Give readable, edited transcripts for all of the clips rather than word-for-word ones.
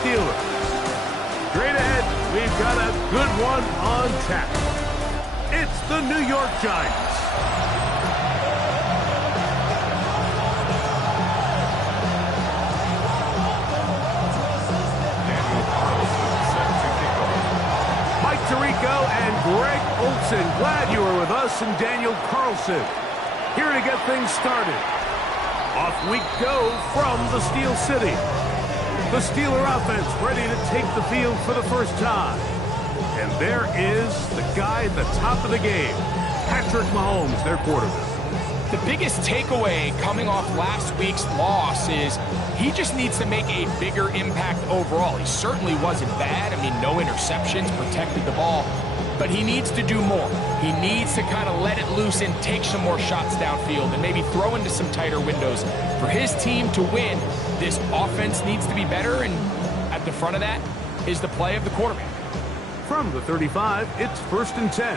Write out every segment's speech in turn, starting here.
Steelers. Straight ahead, we've got a good one on tap. It's the New York Giants. Mike Tirico and Greg Olson, glad you were with us, and Daniel Carlson here to get things started. Off we go from the Steel City. The Steeler offense ready to take the field for the first time. And there is the guy at the top of the game, Patrick Mahomes, their quarterback. The biggest takeaway coming off last week's loss is he just needs to make a bigger impact overall. He certainly wasn't bad. I mean, no interceptions, protected the ball. But he needs to do more. He needs to kind of let it loose and take some more shots downfield and maybe throw into some tighter windows. For his team to win, this offense needs to be better, and at the front of that is the play of the quarterback. From the 35, it's 1st and 10.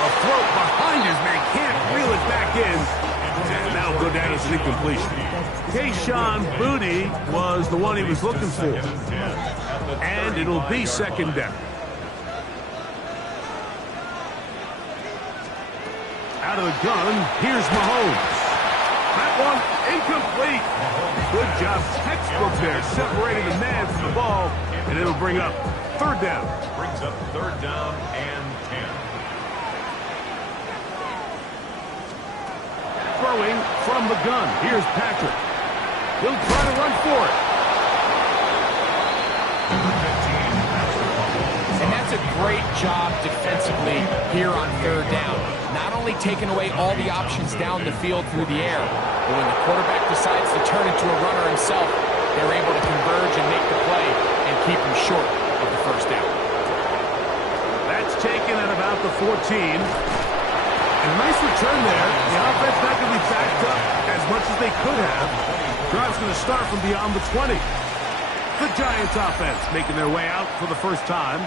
A throw behind his man, can't reel it back in. And that'll go down as an incompletion. Kayshon Boutte was the one he was looking for. And it'll be 2nd down. Out of the gun, here's Mahomes. That one incomplete. Good job, textbook there, separating the man from the ball, and it'll bring up 3rd down. Brings up 3rd down and 10. Throwing from the gun. Here's Patrick. He'll try to run for it. And that's a great job defensively here on 3rd down. Not only taking away all the options down the field through the air, but when the quarterback decides to turn into a runner himself, they're able to converge and make the play and keep him short of the 1st down. That's taken at about the 14. And a nice return there. The offense not going to be backed up as much as they could have. Drive's going to start from beyond the 20. The Giants offense making their way out for the first time.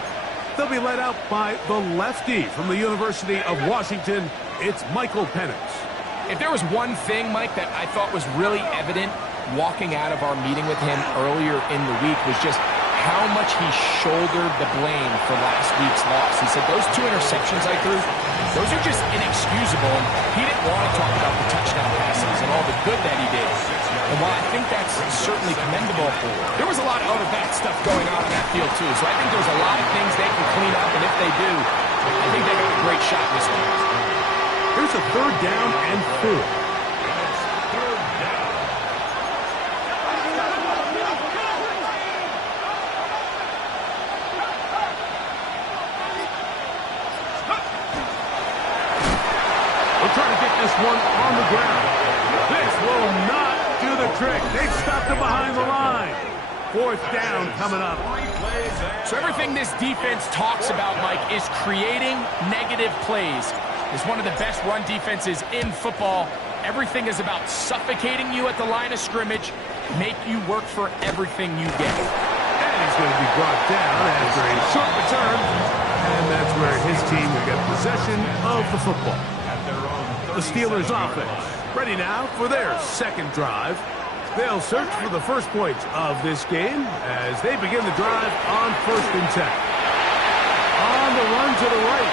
They'll be led out by the lefty from the University of Washington. It's Michael Penix. If there was one thing, Mike, that I thought was really evident walking out of our meeting with him earlier in the week was just how much he shouldered the blame for last week's loss. He said, those 2 interceptions I threw, those are just inexcusable. And he didn't want to talk about the touchdown passes and all the good that he did. And while I think that's certainly commendable, there was a lot of other bad stuff going on in that field, too. So I think there's a lot of things they can clean up, and if they do, I think they got a great shot this week. Here's a 3rd down and 4. We'll try to get this one on the ground. This will not do the trick. They've stopped him behind the line. 4th down coming up. So everything this defense talks about, Mike, is creating negative plays. It's one of the best run defenses in football. Everything is about suffocating you at the line of scrimmage, make you work for everything you get. And he's going to be brought down after a short return. And that's where his team will get possession of the football. The Steelers offense ready now for their 2nd drive. They'll search for the first points of this game as they begin the drive on 1st and 10. On the run to the right.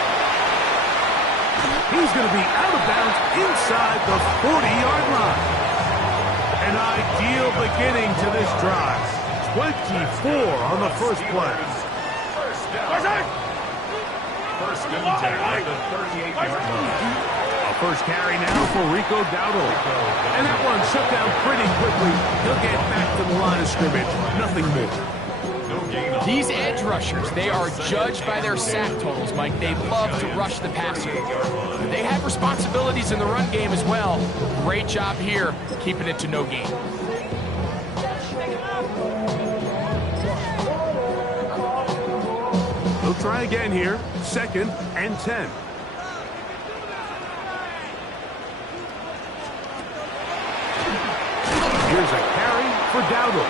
He's going to be out of bounds inside the 40-yard line. An ideal beginning to this drive. 24 on the first play. First and 10 at the 38-yard line. First carry now for Rico Dowdle. And that one shut down pretty quickly. He'll get back to the line of scrimmage. Nothing more. These edge rushers, they are judged by their sack totals, Mike. They love to rush the passer. They have responsibilities in the run game as well. Great job here, keeping it to no gain. We'll try again here. 2nd and 10. Here's a carry for Dowdle.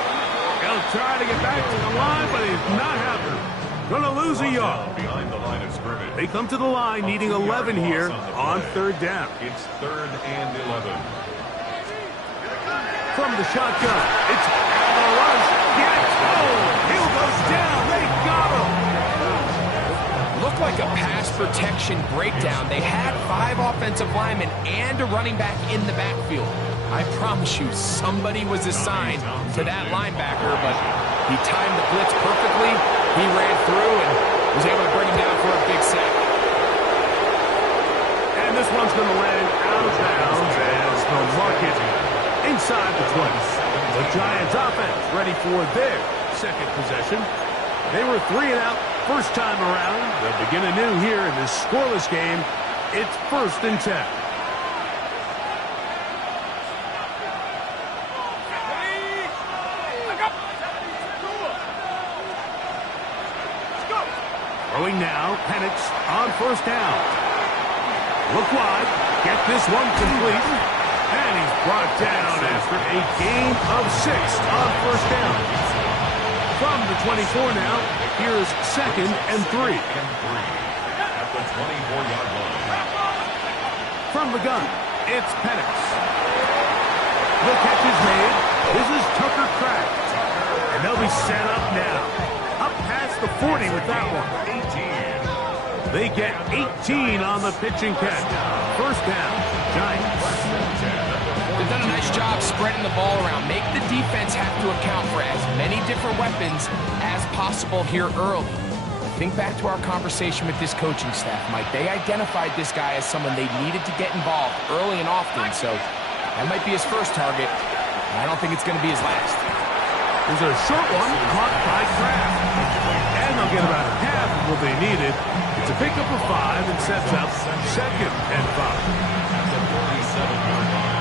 He'll try to get back to the line, but he's not happening. Gonna lose a yard. Behind the line of scrimmage. They come to the line needing 11 here on third down. It's 3rd and 11. From the shotgun, it's the rush. Gets Hill goes down. They got him. Looked like a pass protection breakdown. They had 5 offensive linemen and a running back in the backfield. I promise you, somebody was assigned to that linebacker, but he timed the blitz perfectly. He ran through and was able to bring him down for a big sack. And this one's going to land out of bounds as they'll mark it inside the 20. The Giants offense ready for their second possession. They were 3 and out first time around. They'll begin anew here in this scoreless game. It's 1st and 10. Throwing now, Penix on 1st down. Look wide, get this one complete, and he's brought down after a gain of 6 on 1st down. From the 24 now, here's 2nd and 3. At the 24-yard line. From the gun, it's Penix. The catch is made. This is Tucker Kraft. And they'll be set up now. Up past the 40 with that one. 18. They get 18 on the pitch and catch. 1st down, Giants. They've done a nice job spreading the ball around. Make the defense have to account for as many different weapons as possible here early. Think back to our conversation with this coaching staff, Mike. They identified this guy as someone they needed to get involved early and often, so that might be his first target. I don't think it's going to be his last. There's a short one caught by Kraft. And they'll get about half of what they needed. It's a pickup of 5 and sets up 2nd and 5. At the 47-yard line.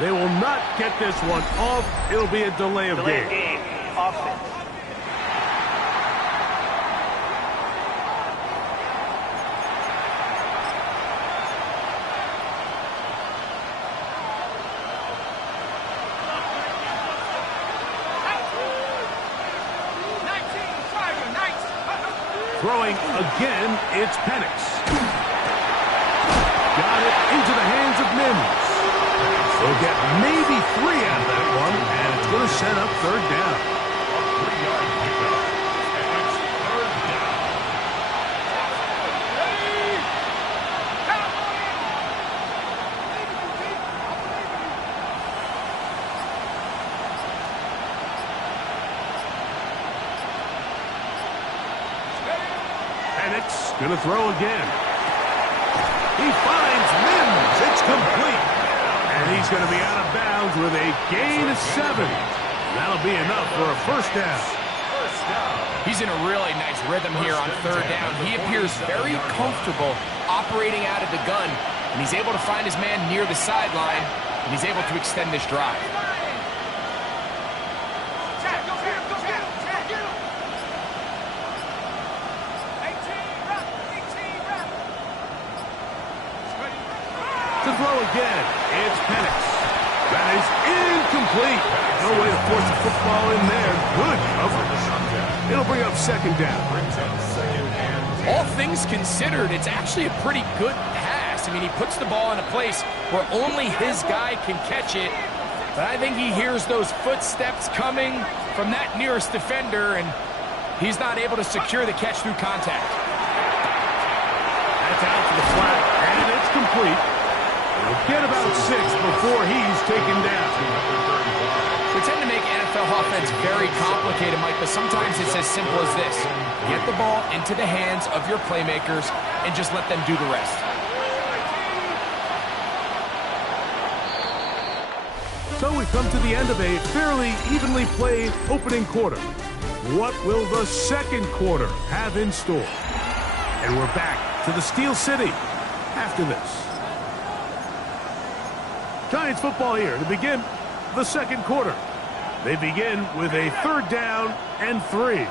They will not get this one off. It'll be a delay of game. Offense. Throwing again, it's Penix. Got it into the hands of Mims. They'll get maybe 3 out of that one, and it's going to set up 3rd down. A 3-yard pickup. And it's 3rd down. Penix going to throw again. He finds Mims. It's complete. And he's going to be out of bounds with a gain of 7. That'll be enough for a 1st down. He's in a really nice rhythm here on 3rd down. He appears very comfortable operating out of the gun, and he's able to find his man near the sideline, and he's able to extend this drive. To throw again, it's Penix. That is incomplete. No way to force the football in there. Good coverage. It'll bring up 2nd down. All things considered, it's actually a pretty good pass. I mean, he puts the ball in a place where only his guy can catch it. But I think he hears those footsteps coming from that nearest defender, and he's not able to secure the catch through contact. That's out to the flat, and it's complete. He'll get about 6 before he's taken down. We tend to make NFL offense very complicated, Mike, but sometimes it's as simple as this. Get the ball into the hands of your playmakers and just let them do the rest. So we come to the end of a fairly evenly played opening quarter. What will the second quarter have in store? And we're back to the Steel City. after this. Giants football here to begin the second quarter. They begin with a 3rd down and 3.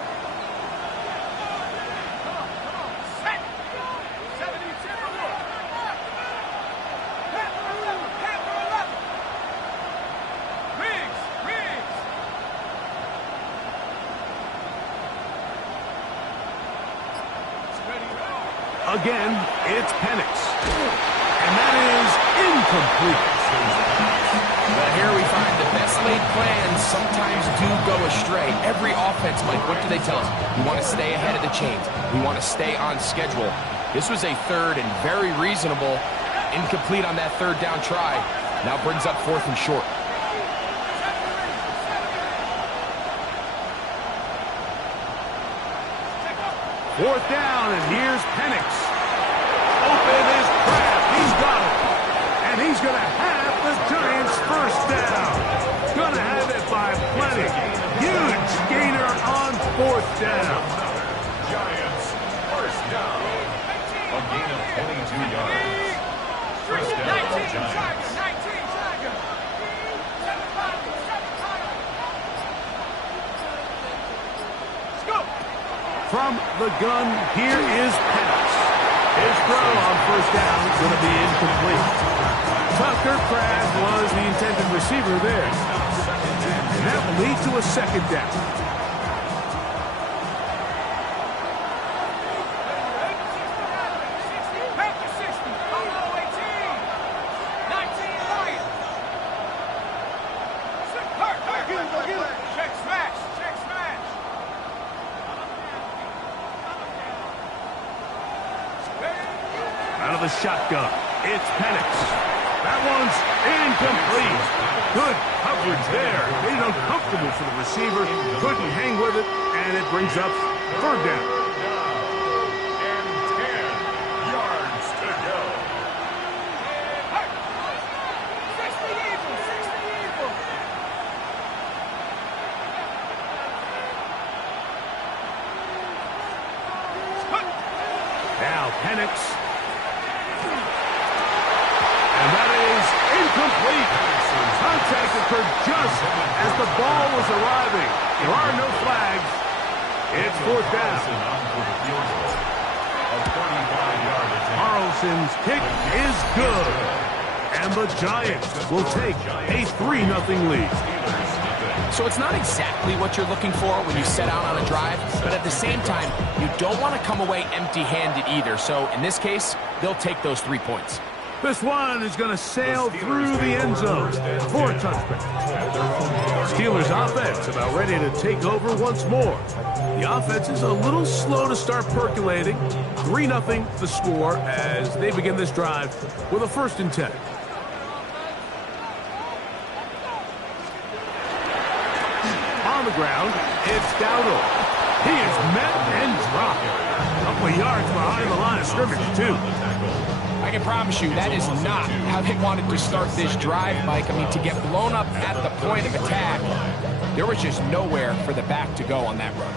Again, it's Penix. And that is incomplete. Well, here we find the best laid plans sometimes do go astray. Every offense, Mike, what do they tell us? We want to stay ahead of the chains. We want to stay on schedule. This was a 3rd and very reasonable. Incomplete on that 3rd down try. Now brings up 4th and short. Fourth down, and here's Penix. Open is Kraft. He's got it. And he's going to have the Giants' 1st down. Going to have it by plenty. Huge gainer on 4th down. Giants, 1st down. A gain of 22 yards. 1st down, Giants. From the gun, here is Penix. His throw on 1st down is going to be incomplete. Tucker Kraft was the intended receiver there. And that will lead to a 2nd down. Out of the shotgun, it's Penix. That one's incomplete. Good coverage there. Made it uncomfortable for the receiver. Couldn't hang with it, and it brings up 3rd down. And 10 yards to go. Now Penix. And that is incomplete. Contact occurred just as the ball was arriving. There are no flags. It's 4th down. Carlson's kick is good. And the Giants will take a 3-0 lead. So it's not exactly what you're looking for when you set out on a drive, but at the same time, you don't want to come away empty-handed either. So in this case, they'll take those 3 points. This one is going to sail through the end zone for a touchback. Steelers offense about ready to take over once more. The offense is a little slow to start percolating. 3-0 the score as they begin this drive with a 1st and 10. On the ground, it's Dowdle. He is met and dropped. A couple of yards behind the line of scrimmage, too. I can promise you that is not how they wanted to start this drive, Mike. I mean, to get blown up at the point of attack, there was just nowhere for the back to go on that run.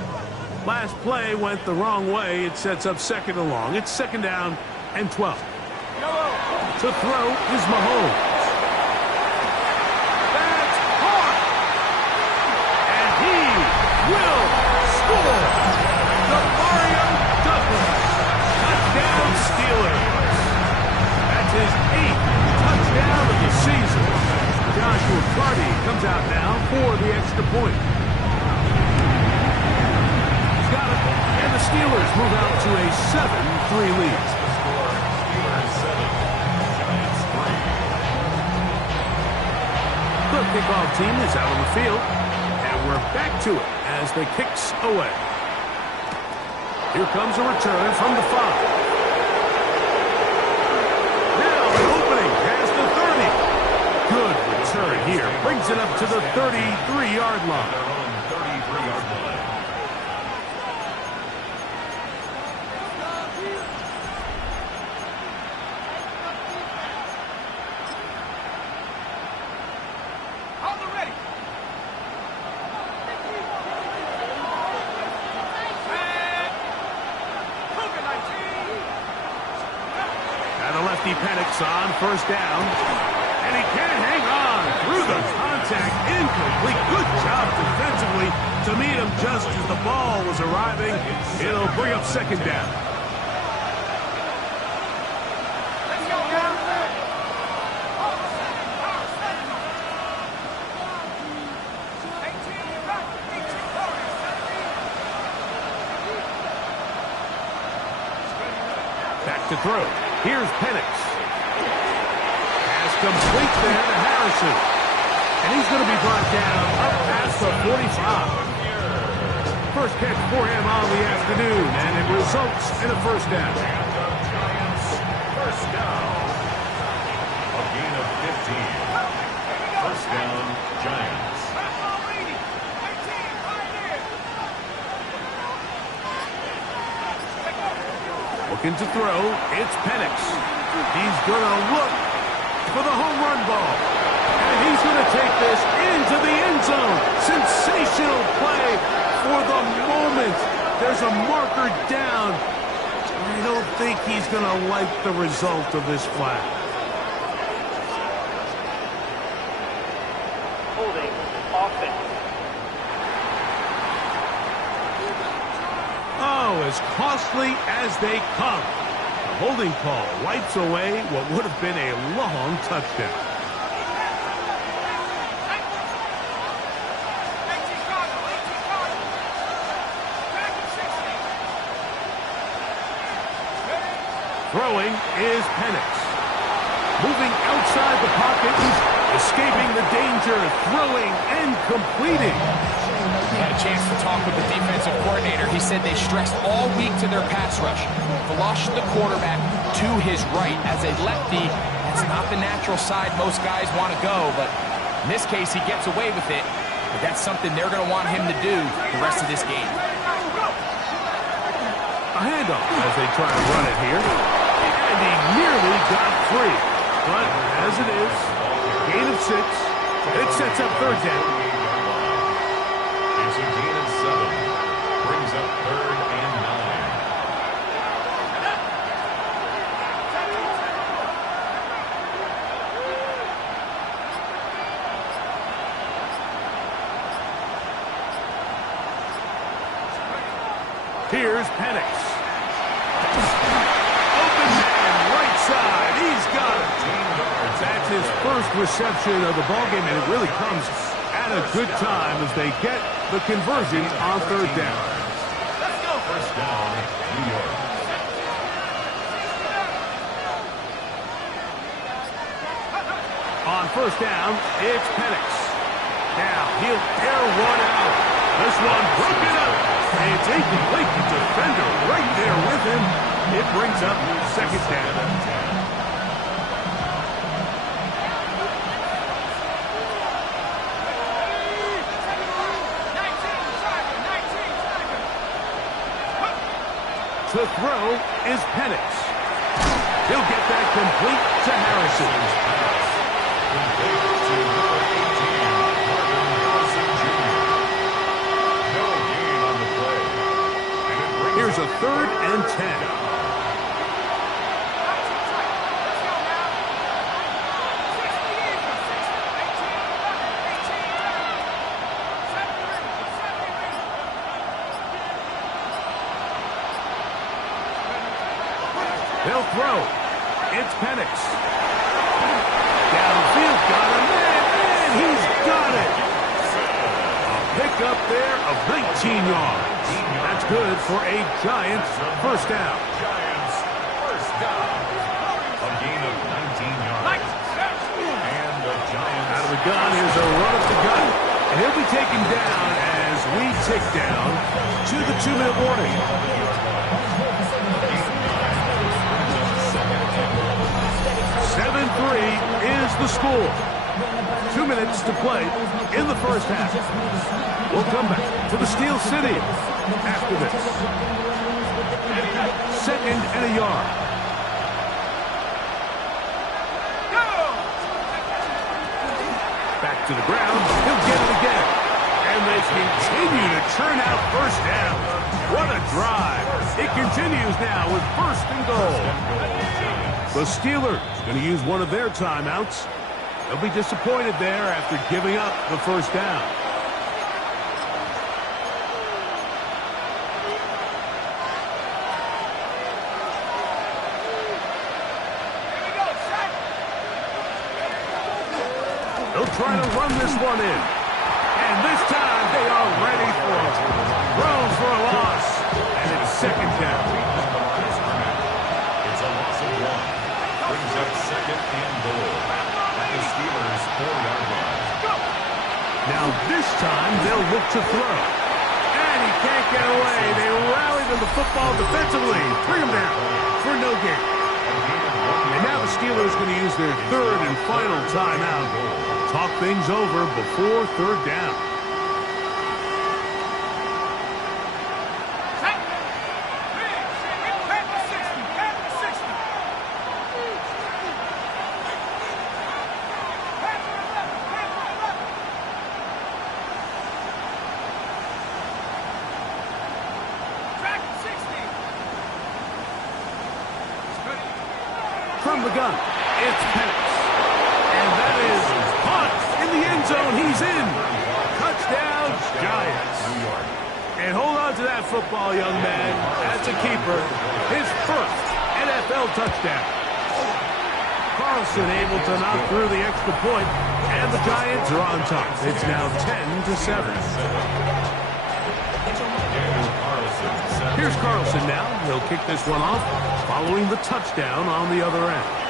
Last play went the wrong way. It sets up 2nd and long. It's 2nd down and 12. To throw is Mahomes. That's hard. And he will score. The Mario Douglas. Touchdown Steelers. That's his 8th touchdown of the season. Joshua Carty comes out now for the extra point. He's got it. And the Steelers move out to a 7-3 lead. The kickoff team is out on the field, and we're back to it as the kicks away. Here comes a return from the 5. Now an opening past the 30. Good return here. Brings it up to the 33-yard line. Penix on first down. And he can't hang on through the contact. Incomplete. Good job defensively to meet him just as the ball was arriving. It'll bring up second down. Back to throw. Here's Penix. Pass complete there to Harrison. And he's going to be brought down up past the 45. First catch for him on the afternoon, and it results in a first down. First down. A gain of 15. First down, Giants. Looking to throw, it's Penix. He's going to look for the home run ball. And he's going to take this into the end zone. Sensational play for the moment. There's a marker down. I don't think he's going to like the result of this flag. Holding offense. Oh, as costly as they come. The holding call wipes away what would have been a long touchdown. Throwing is Penix. Moving outside the pocket, escaping the danger, throwing and completing. He had a chance to talk with the defensive coordinator. He said they stressed all week to their pass rush. Flush the quarterback to his right. As a lefty, that's not the natural side most guys want to go, but in this case, he gets away with it. But that's something they're going to want him to do the rest of this game. A handoff as they try to run it here. And he nearly got free. But as it is, gain of 6. It sets up third down. It's a gain of 7. Brings up third and 9. Here's Penix. Open man, right side. He's got it. That's his first reception of the ballgame, and it really comes at a good time as they get the conversion on third down. Let's go. First down, New York. On first down, it's Penix. Now he'll air one out. This one broken up. It's incomplete. The defender right there with him. It brings up second down. The throw is Penix. He'll get that complete to Harrison. Complete to number 18, Marvin Harrison Jr. No gain on the play. And it brings Here's a third and 10. They'll throw. It's Penix. Downfield, got him, and he's got it. A pickup there of 19 yards. That's good for a Giants first down. Giants first down. A gain of 19 yards. And the Giants Out of the gun, here's a run up the gut. And he'll be taken down as we tick down to the 2-minute warning. 7-3 is the score. 2 minutes to play in the first half. We'll come back to the Steel City after this. Second and a yard. Back to the ground. He'll get it again. And they continue to churn out first down. What a drive. It continues now with first and goal. The Steelers going to use one of their timeouts. They'll be disappointed there after giving up the first down. They'll try to run this one in. And this time they are ready for it. Throws for a loss. And it's second down. It's a loss of 1. Brings up second and goal. At the Steelers' 4-yard line. Now this time they'll look to throw. And he can't get away. They rallied on the football defensively. Bring him down for no gain. And now the Steelers going to use their third and final timeout. Talk things over before third down. From the gun, it's Penix. And that is caught in the end zone. He's in. Touchdown, Giants. And hold on to that football, young man. That's a keeper. His first NFL touchdown. Carlson able to knock through the extra point, and the Giants are on top. It's now 10-7. Here's Carlson now. He'll kick this one off, following the touchdown on the other end.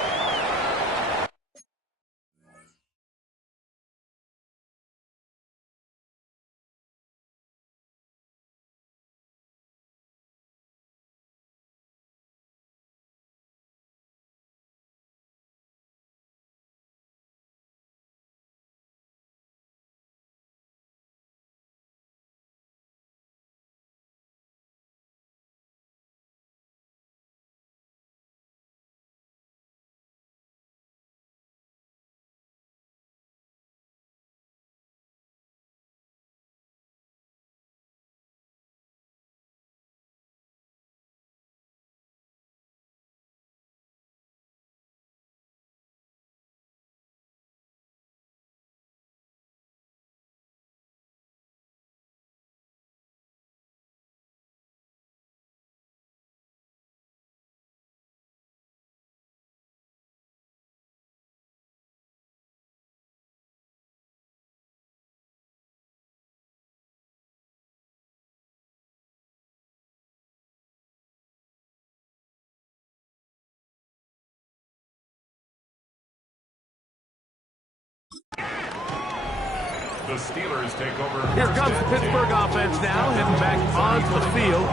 The Steelers take over. Here comes the Pittsburgh offense now, heading back onto the field.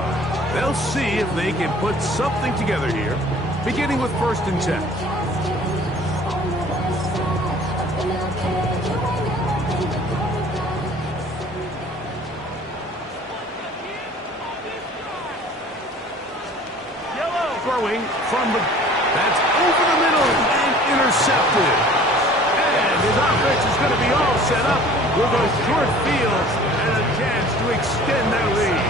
They'll see if they can put something together here, beginning with 1st and 10. Throwing from the... That's over the middle and intercepted. And his offense is going to be all set up with a short field and a chance to extend their lead.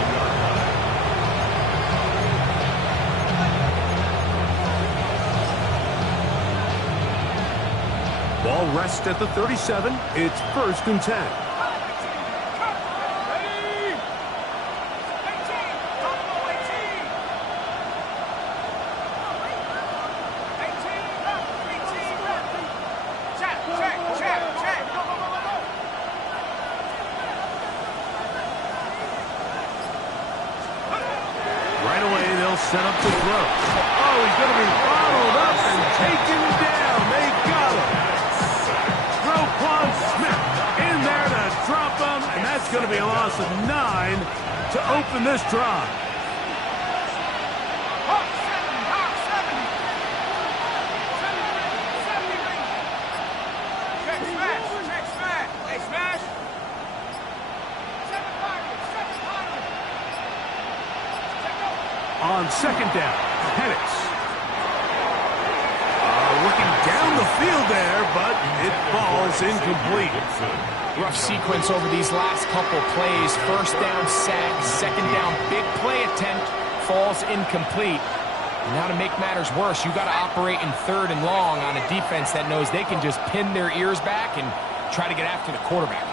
Ball rests at the 37. It's 1st and 10. Set up to throw. Oh, he's going to be followed up and taken down. They got him. Roquan Smith in there to drop him, and that's going to be a loss of 9 to open this drive. On 2nd down, Penix. Looking down the field there, but it falls incomplete. Rough sequence over these last couple plays. 1st down, sack. 2nd down, big play attempt, falls incomplete. Now to make matters worse, you got to operate in 3rd and long on a defense that knows they can just pin their ears back and try to get after the quarterback.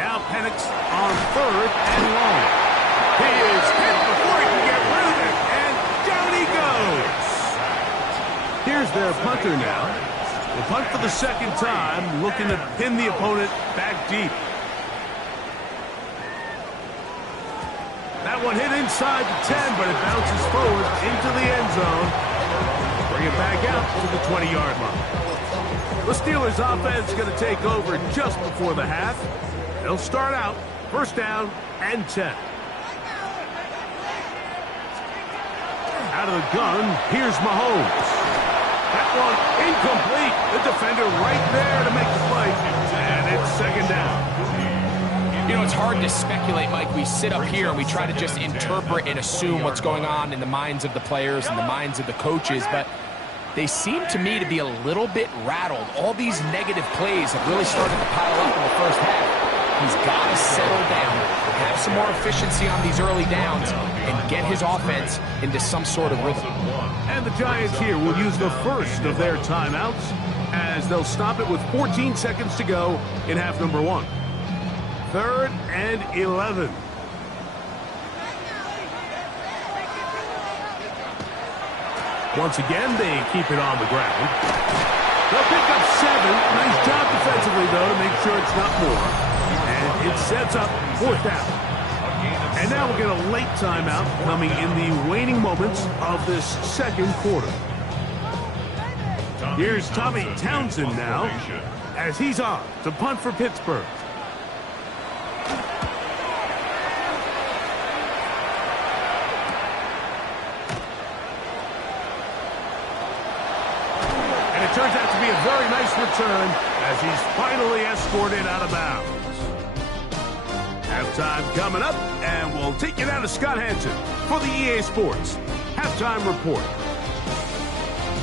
Now Penix on 3rd and long. He is hit before he can get rid of it, and down he goes. Here's their punter now. Will punt for the 2nd time, looking to pin the opponent back deep. That one hit inside the 10, but it bounces forward into the end zone. Bring it back out to the 20-yard line. The Steelers' offense is going to take over just before the half. They'll start out 1st down and 10. Out of the gun, here's Mahomes. That one incomplete. The defender right there to make the play. And it's 2nd down. You know, it's hard to speculate, Mike. We sit up here and we try to just interpret and assume what's going on in the minds of the players and the minds of the coaches, but they seem to me to be a little bit rattled. All these negative plays have really started to pile up in the 1st half. He's got to settle down, have some more efficiency on these early downs, and get his offense into some sort of rhythm. And the Giants here will use the first of their timeouts as they'll stop it with 14 seconds to go in half number 1. 3rd and 11. Once again, they keep it on the ground. They'll pick up 7. Nice job defensively, though, to make sure it's not more. And it sets up 4th down. And now we'll get a late timeout coming in the waning moments of this 2nd quarter. Here's Tommy Townsend now as he's on to punt for Pittsburgh. And it turns out to be a very nice return as he's finally escorted out of bounds. Halftime coming up, and we'll take you down to Scott Hansen for the EA Sports Halftime Report.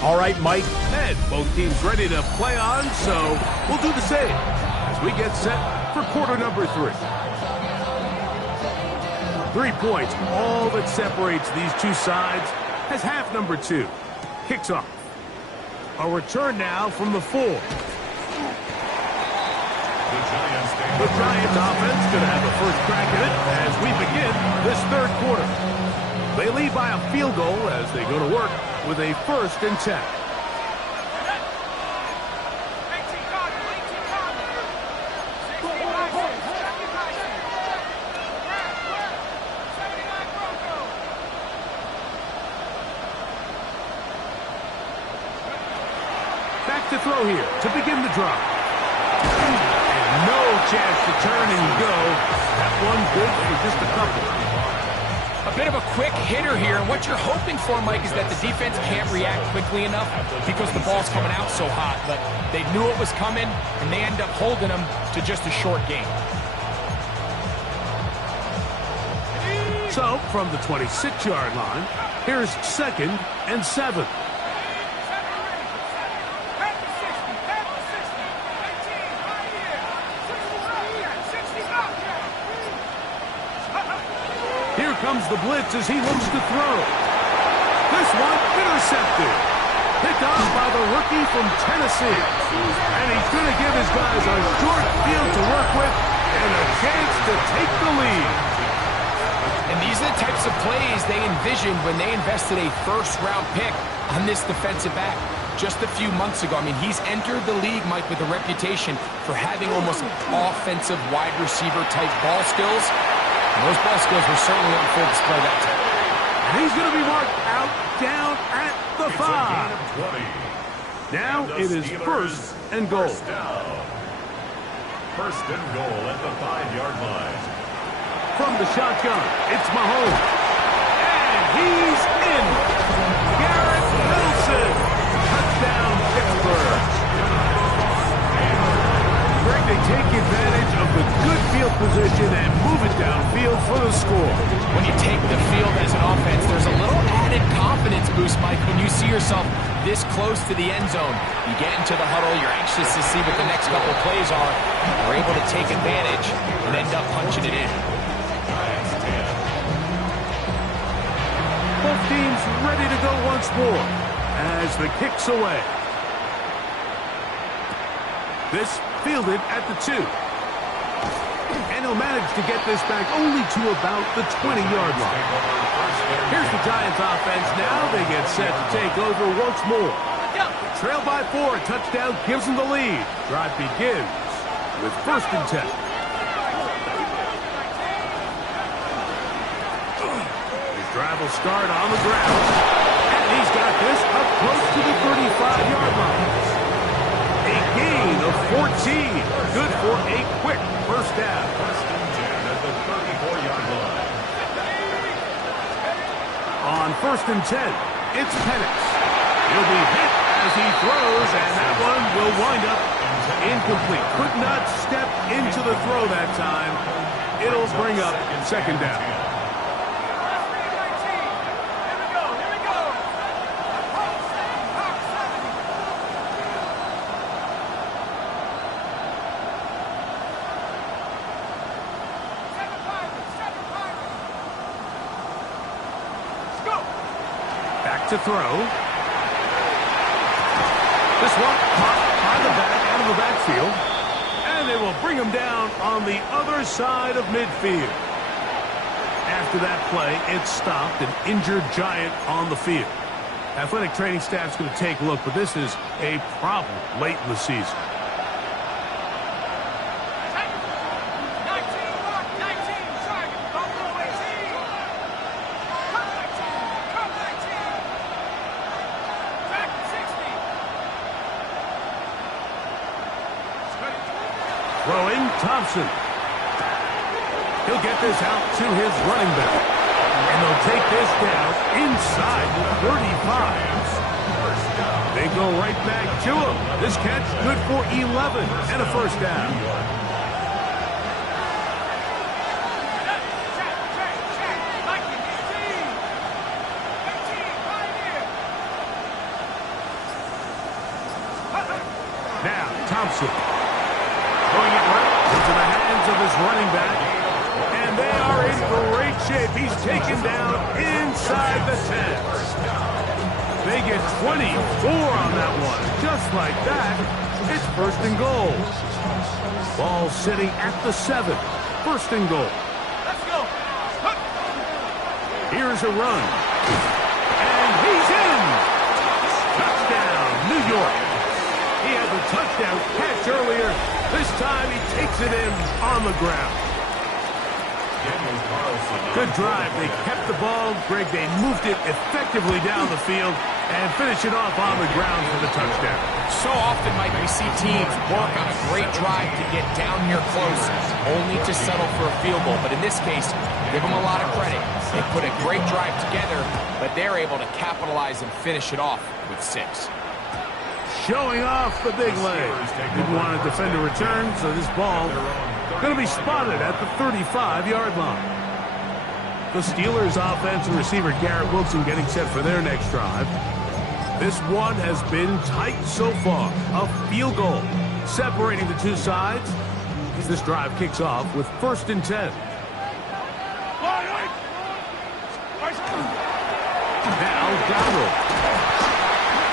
All right, Mike. And both teams ready to play on, so we'll do the same as we get set for quarter number 3. 3 points, all that separates these two sides as half number 2 kicks off. A return now from the 4. The Giants offense going to have the first crack at it as we begin this 3rd quarter. They lead by a field goal as they go to work with a 1st and 10. Back to throw here to begin the drive. No chance to turn and go. That one good for just a couple. A bit of a quick hitter here, and what you're hoping for, Mike, is that the defense can't react quickly enough because the ball's coming out so hot. But they knew it was coming, and they end up holding them to just a short game. So, from the 26-yard line, here's 2nd and 7. Here comes the blitz as he looks to throw. This one intercepted. Picked off by the rookie from Tennessee. And he's going to give his guys a short field to work with and a chance to take the lead. And these are the types of plays they envisioned when they invested a 1st-round pick on this defensive back just a few months ago. I mean, he's entered the league, Mike, with a reputation for having almost offensive wide receiver type ball skills. And those ball skills were certainly on full display that time. And he's going to be marked out down at the 5. Now it is 1st and goal. 1st and goal at the 5-yard line. From the shotgun, it's Mahomes. And he's in. Garrett Wilson. Touchdown, Pittsburgh. Greg, they take advantage of the good field position and move it downfield for the score. When you take the field as an offense, there's a little added confidence boost, Mike. When you see yourself this close to the end zone, you get into the huddle, you're anxious to see what the next couple plays are. You're able to take advantage and end up punching it in. Both teams ready to go once more as the kick's away. This fielded at the 2. And he'll manage to get this back only to about the 20-yard line. Here's the Giants offense now. They get set to take over once more. Trail by 4. Touchdown gives them the lead. Drive begins with 1st and 10. His drive will start on the ground. And he's got this up close to the 35-yard line. A gain of 14. Good for a quick first down. At the 34-yard line. On 1st and 10, it's Penix. He'll be hit as he throws, and that one will wind up incomplete. Could not step into the throw that time. It'll bring up 2nd down. To throw. This one caught by the back out of the backfield. And they will bring him down on the other side of midfield. After that play, it stopped an injured Giant on the field. Athletic training staff's going to take a look, but this is a problem late in the season. Throwing, Thompson. He'll get this out to his running back. And they'll take this down inside the 35. They go right back to him. This catch good for 11 and a first down. Now, Thompson. Throwing it right into the hands of his running back. And they are in great shape. He's taken down inside the 10. They get 24 on that one. Just like that, it's 1st and goal. Ball sitting at the 7. 1st and goal. Let's go. Here's a run. And he's in. Touchdown, New York. He had the touchdown catch earlier. This time he takes it in on the ground. Good drive. They kept the ball. Greg, they moved it effectively down the field and finish it off on the ground for the touchdown. So often, Mike, we see teams work on a great drive to get down here close, only to settle for a field goal. But in this case, give them a lot of credit. They put a great drive together, but they're able to capitalize and finish it off with 6. Showing off the big leg. Didn't want to defend a return, so this ball going to be spotted at the 35-yard line. The Steelers' offense and receiver Garrett Wilson getting set for their next drive. This one has been tight so far. A field goal separating the two sides as this drive kicks off with 1st and 10. Now Donald.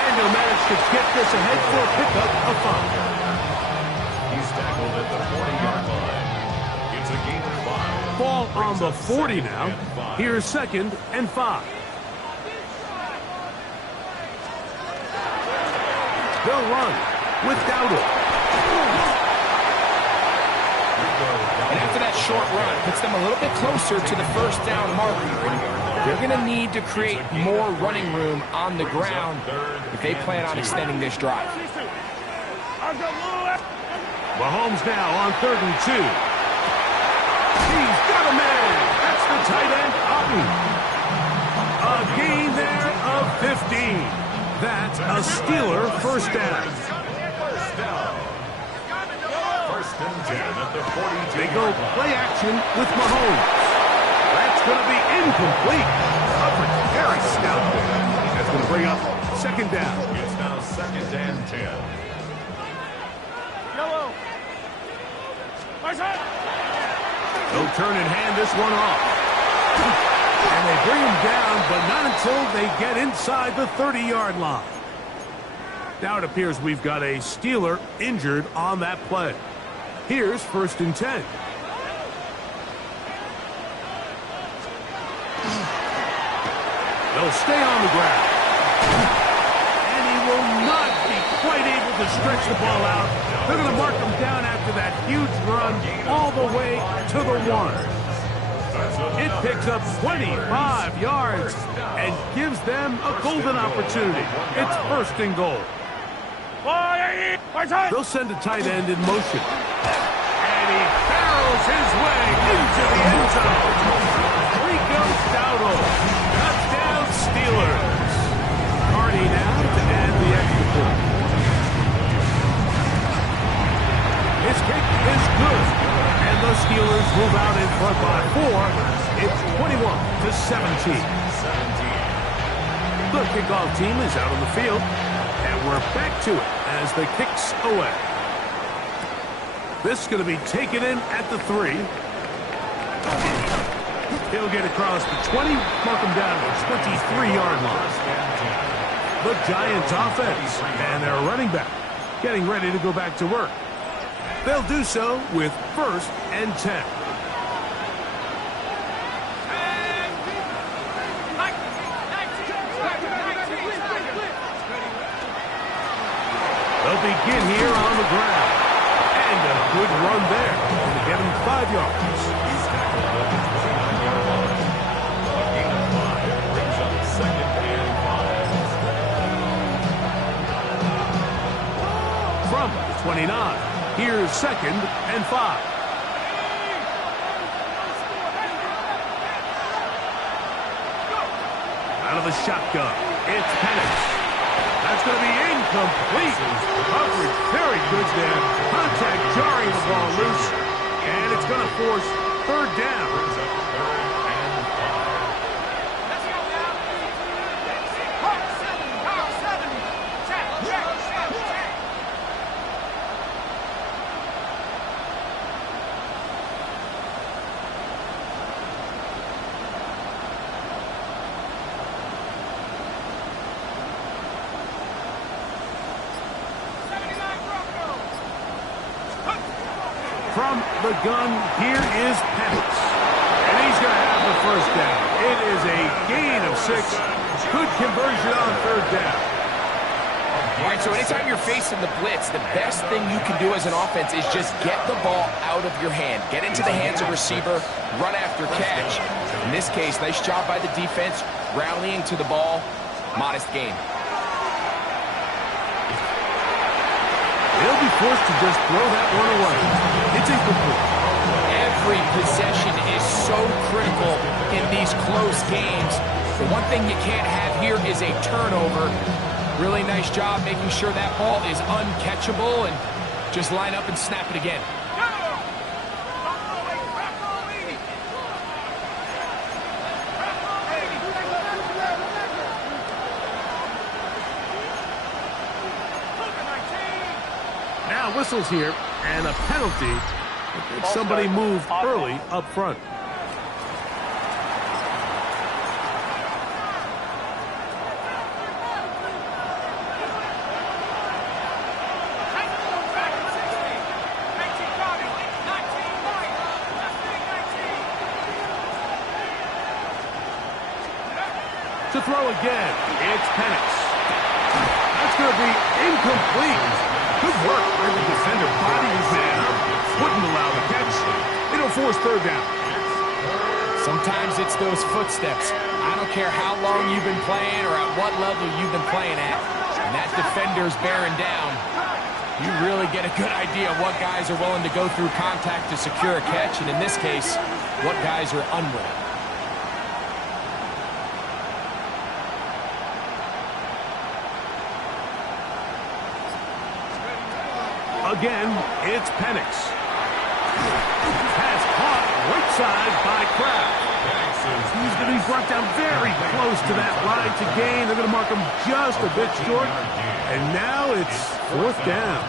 And he'll manage to get this ahead for a pickup of 5. He's tackled at the 40-yard line. It's a gain of 5. Ball on the 40 now. Here's 2nd and 5. They'll run with Dowdle. And after that short run, puts them a little bit closer to the 1st down marker. They're going to need to create more running room on the ground if they plan on extending this drive. Mahomes now on 3rd and 2. He's got a man. That's the tight end, Otten. A gain there of 15. That's a Steeler 1st down. 1st and 10 at the 42. They go play action with Mahomes. That's going to be incomplete. Coverage very stout there. At That's going to bring up second down. It's now 2nd and 10. Yellow. They'll turn and hand this one off. And they bring him down, but not until they get inside the 30-yard line. Now it appears we've got a Steeler injured on that play. Here's 1st and 10. They'll stay on the ground. And he will not be quite able to stretch the ball out. They're going to mark him down after that huge run all the way to the 1. It picks up 25 yards and gives them a golden opportunity. It's 1st and goal. They'll send a tight end in motion. And he barrels his way into the end zone. Rico Dowdle. Touchdown Steelers. Carney now to add the extra point. His kick is good. And the Steelers move out in front by 4. It's 21-17. The kickoff team is out on the field. And we're back to it as the kick's away. This is going to be taken in at the 3. He'll get across the 20, mark him down to the 23-yard line. The Giants offense and their running back getting ready to go back to work. They'll do so with 1st and 10. They'll begin here on the ground. And a good run there to get him 5 yards. From the 29, here's 2nd and 5. Out of the shotgun, it's Penix. That's going to be incomplete. Coverage very good there. Contact jarring the ball loose. And it's going to force 3rd down. From the gun, here is Penix. And he's going to have the 1st down. It is a gain of 6. Good conversion on 3rd down. All right, so anytime you're facing the blitz, the best thing you can do as an offense is just get the ball out of your hand. Get into the hands of receiver, run after catch. In this case, nice job by the defense, rallying to the ball. Modest gain. They'll be forced to just throw that one away. It's incomplete. Every possession is so critical in these close games. The one thing you can't have here is a turnover. Really nice job making sure that ball is uncatchable and just line up and snap it again. Now whistles here and a penalty. Somebody moved early up front. To throw again, it's Penix. That's going to be incomplete. Good work by the defender. Body his man up. Wouldn't allow the catch. It'll force 3rd down. Sometimes it's those footsteps. I don't care how long you've been playing or at what level you've been playing at. And that defender's bearing down. You really get a good idea of what guys are willing to go through contact to secure a catch. And in this case, what guys are unwilling. Again, it's Penix. Pass caught right side by Kraft. He's going to be brought down very close close to that line to gain. They're going to mark him just a bit short. And now it's 4th down.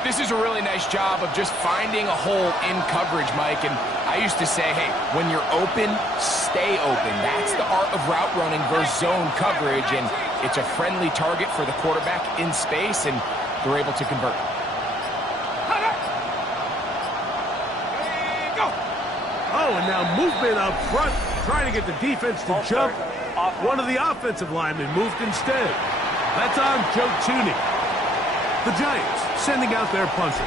This is a really nice job of just finding a hole in coverage, Mike. And I used to say, hey, when you're open, stay open. That's the art of route running versus zone coverage. And it's a friendly target for the quarterback in space, and they're able to convert. Oh, and now movement up front, trying to get the defense to jump. One of the offensive linemen moved instead. That's on Joe Tooney. The Giants sending out their punter.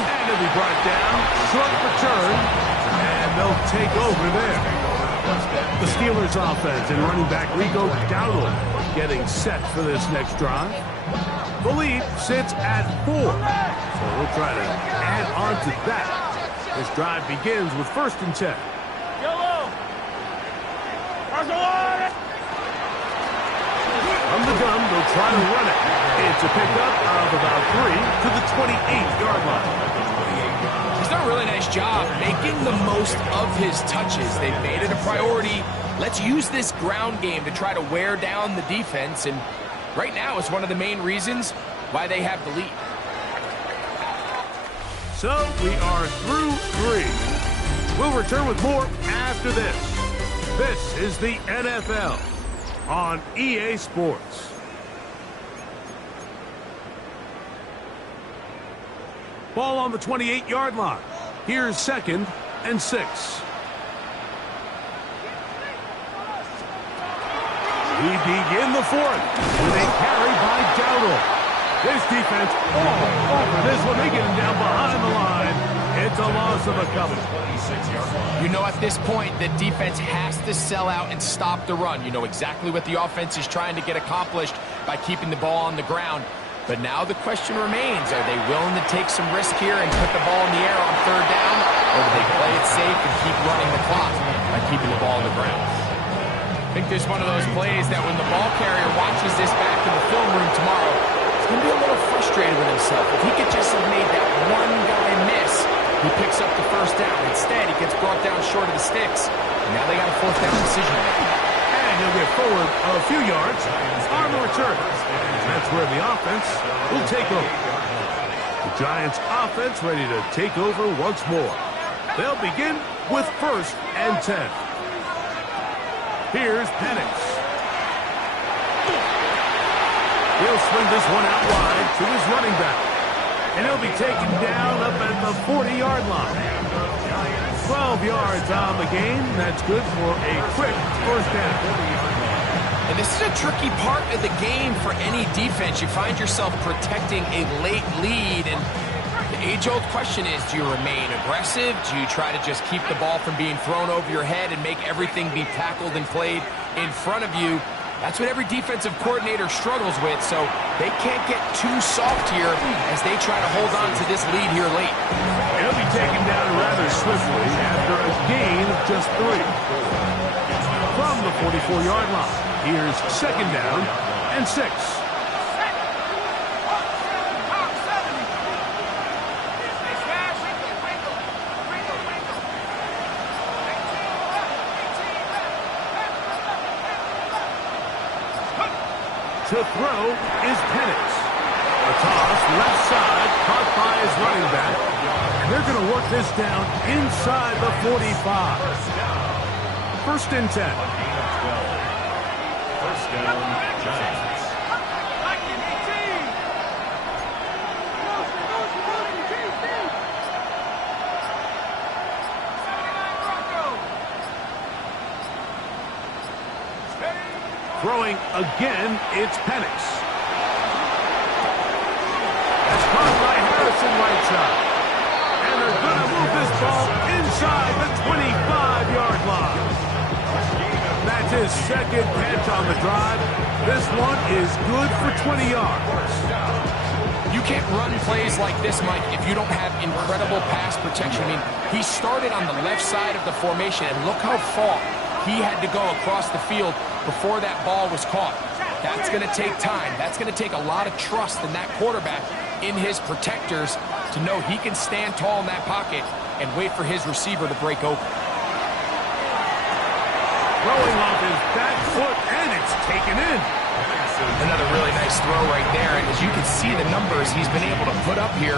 And he'll be brought down. Short return. And they'll take over there. The Steelers offense and running back Rico Dowdle getting set for this next drive. The lead sits at 4. So we'll try to add on to that. This drive begins with 1st and 10. From the gun, they'll try to run it. It's a pickup of about 3 to the 28-yard line. He's done a really nice job making the most of his touches. They've made it a priority. Let's use this ground game to try to wear down the defense, and right now it's one of the main reasons why they have the lead. So we are through 3. We'll return with more after this. This is the NFL on EA Sports. Ball on the 28-yard line. Here's 2nd and 6. We begin the 4th with a carry by Dowdle. This defense all over this one. They get him down behind the line. It's a loss of a couple. You know, at this point, the defense has to sell out and stop the run. You know exactly what the offense is trying to get accomplished by keeping the ball on the ground. But now the question remains, are they willing to take some risk here and put the ball in the air on 3rd down? Or do they play it safe and keep running the clock by keeping the ball on the ground? I think there's one of those plays that when the ball carrier watches this back in the film room tomorrow, he's going to be a little frustrated with himself. If he could just have made that one guy miss, he picks up the 1st down. Instead, he gets brought down short of the sticks. And now they got a 4th down decision to make. And he'll get forward a few yards on the return. And that's where the offense will take over. The Giants offense ready to take over once more. They'll begin with 1st and 10. Here's Penix. He'll swing this one out wide to his running back. And he'll be taken down up at the 40-yard line. 12 yards on the game. That's good for a quick 1st down. And this is a tricky part of the game for any defense. You find yourself protecting a late lead, and the age-old question is, do you remain aggressive? Do you try to just keep the ball from being thrown over your head and make everything be tackled and played in front of you? That's what every defensive coordinator struggles with, so they can't get too soft here as they try to hold on to this lead here late. He'll be taken down rather swiftly after a gain of just 3. From the 44-yard line, here's 2nd down and 6. To throw is Penix. A toss left side, caught by his running back. And they're going to work this down inside the 45. 1st and 10. 1st down, Giants. Throwing again, it's Penix. That's caught by Harrison right side. And they're going to move this ball inside the 25-yard line. That's his 2nd catch on the drive. This one is good for 20 yards. You can't run plays like this, Mike, if you don't have incredible pass protection. I mean, he started on the left side of the formation, and look how far he had to go across the field before that ball was caught. That's going to take time. That's going to take a lot of trust in that quarterback in his protectors to know he can stand tall in that pocket and wait for his receiver to break open. Throwing off his back foot, and it's taken in. Another really nice throw right there, and as you can see the numbers he's been able to put up here,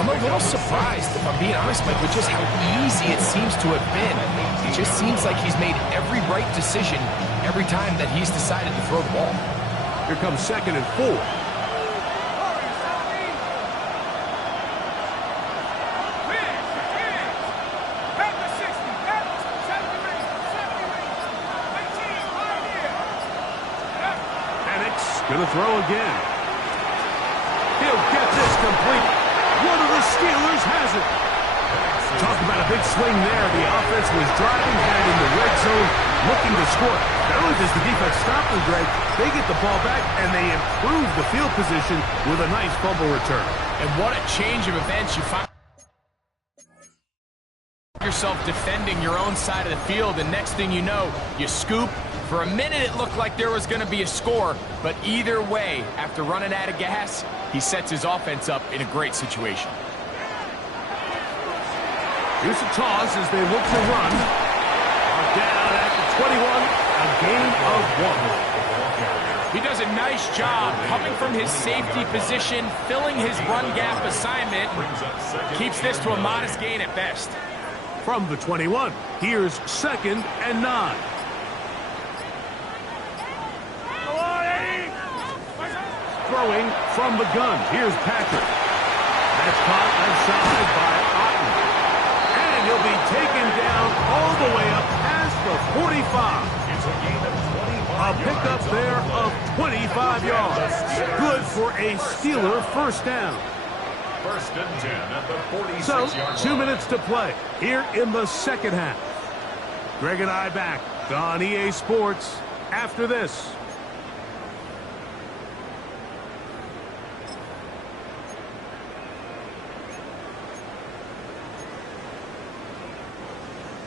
I'm a little surprised, if I'm being honest, Mike, with just how easy it seems to have been. It just seems like he's made every right decision every time that he's decided to throw the ball. Here comes 2nd and 4. Gonna throw again. He'll get this complete. One of the Steelers has it. Talk about a big swing there. The offense was driving, headed in the red zone, looking to score. Not only does the defense stop them, Greg, they get the ball back, and they improve the field position with a nice fumble return. And what a change of events. You find yourself defending your own side of the field, and next thing you know, you scoop. For a minute, it looked like there was going to be a score, but either way, after running out of gas, he sets his offense up in a great situation. Here's a toss as they look to run. Down at the 21, a gain of 1. He does a nice job coming from his safety position, filling his run gap assignment, keeps this to a modest gain at best. From the 21, here's 2nd and 9. Throwing from the gun. Here's Patrick. That's caught left side by Otten. And he'll be taken down all the way up past the 45. A pickup there of 25 yards. Good for a Steeler first down. 1st and 10 at the 46-yard line. So, 2 minutes to play here in the second half. Greg and I back on EA Sports after this.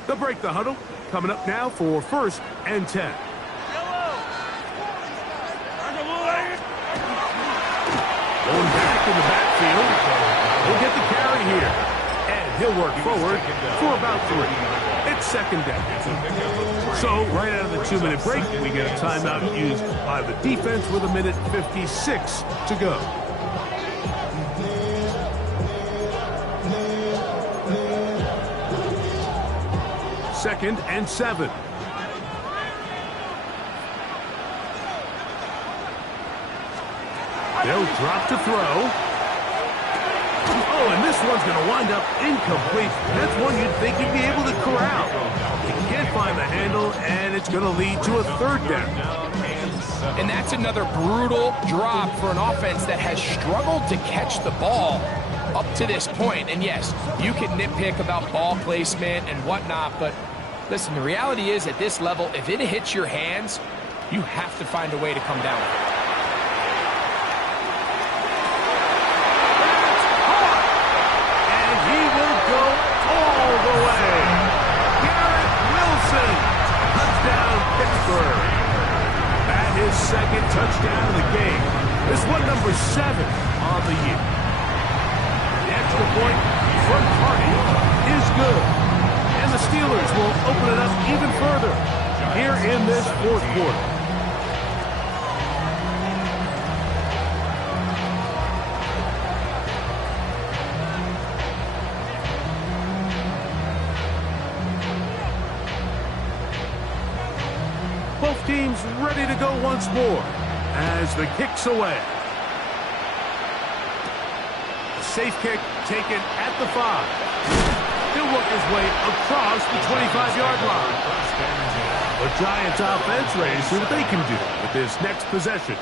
They'll break the huddle. Coming up now for 1st and 10. Going back in the backfield. He'll get the carry here. And he'll work forward for about 3. It's 2nd down. So, right out of the 2-minute break, we get a timeout used by the defense with 1:56 to go. Second and 7. They'll drop to throw. Oh, and this one's going to wind up incomplete. That's one you'd think he'd be able to corral. He can't find the handle, and it's going to lead to a 3rd down. And that's another brutal drop for an offense that has struggled to catch the ball up to this point. And yes, you can nitpick about ball placement and whatnot, but listen, the reality is at this level, if it hits your hands, you have to find a way to come down. And he will go all the way. Garrett Wilson, touchdown Pittsburgh. That is 2nd touchdown of the game. This one number 7 on the year. The extra point from Carney is good. And the Steelers will open it up even further here in this 4th quarter. Both teams ready to go once more as the kick's away. A safe kick taken at the 5. He'll work his way across the 25-yard line. The Giants offense ready to see what they can do with this next possession.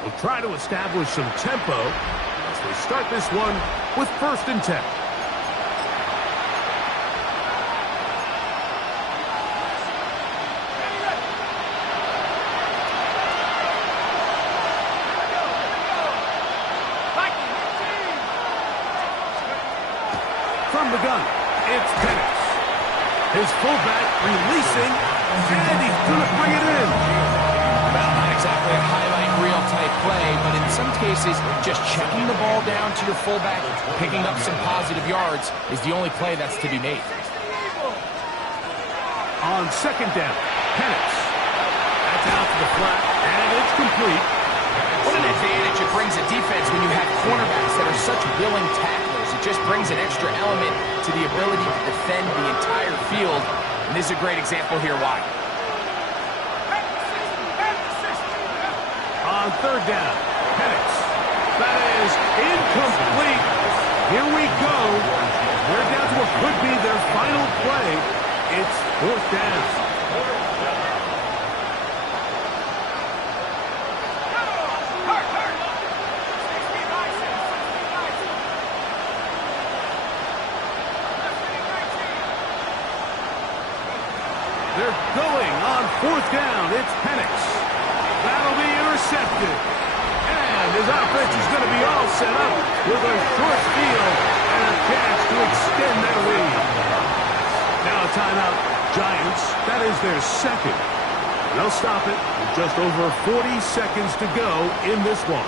They'll try to establish some tempo as they start this one with 1st and 10. From the gun, it's Penix. His fullback releasing, and he's going to bring it in. Well, not exactly a highlight reel type play, but in some cases, just checking the ball down to your fullback, picking up some positive yards is the only play that's to be made. On second down, Penix. That's out to the flat, and it's complete. What an advantage it brings a defense when you have cornerbacks that are such willing tacklers. It just brings an extra element to the ability to defend the entire field, and this is a great example here why. On third down, Penix. That is incomplete. Here we go. They're down to what could be their final play. It's fourth down. They're going on fourth down. It's Penix. That'll be intercepted. And his offense is going to be all set up with a short field and a catch to extend their lead. Now a timeout. Giants, that is their second. They'll stop it with just over 40 seconds to go in this one.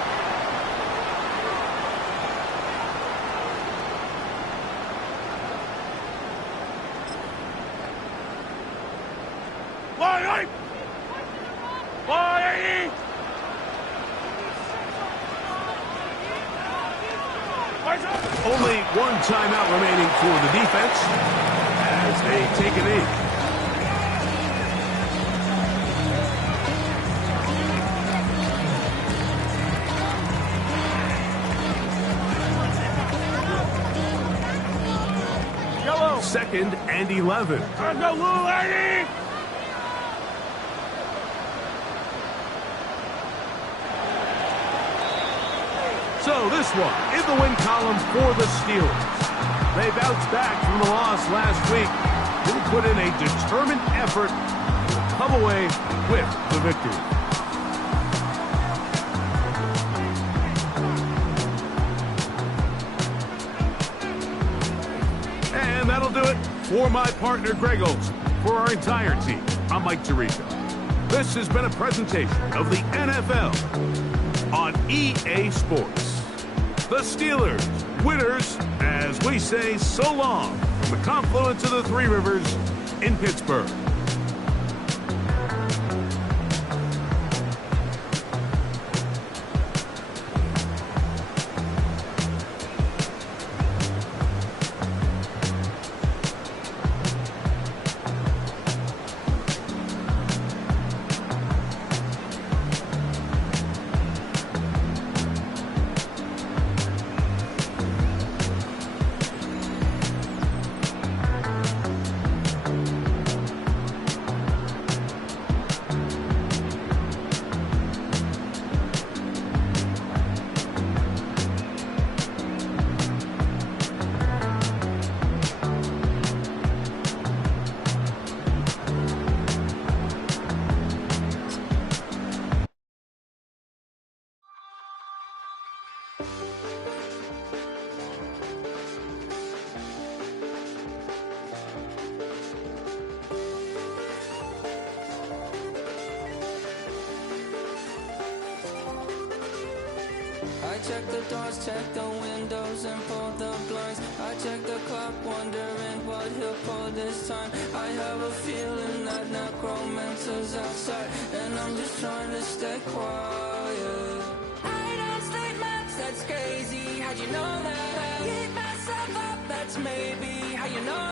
Only one timeout remaining for the defense as they take a knee. Yellow. Second and 11. So this one in the win column for the Steelers. They bounced back from the loss last week. They put in a determined effort to come away with the victory. And that'll do it for my partner Greg Olsen. For our entire team, I'm Mike Tirico. This has been a presentation of the NFL on EA Sports. The Steelers, winners, as we say so long from the confluence of the Three Rivers in Pittsburgh. I check the doors, check the windows, and pull the blinds. I check the clock, wondering what he'll pull this time. I have a feeling that necromancer's outside, and I'm just trying to stay quiet. I don't sleep much, that's crazy. How'd you know that? I keep myself up, that's maybe how you know.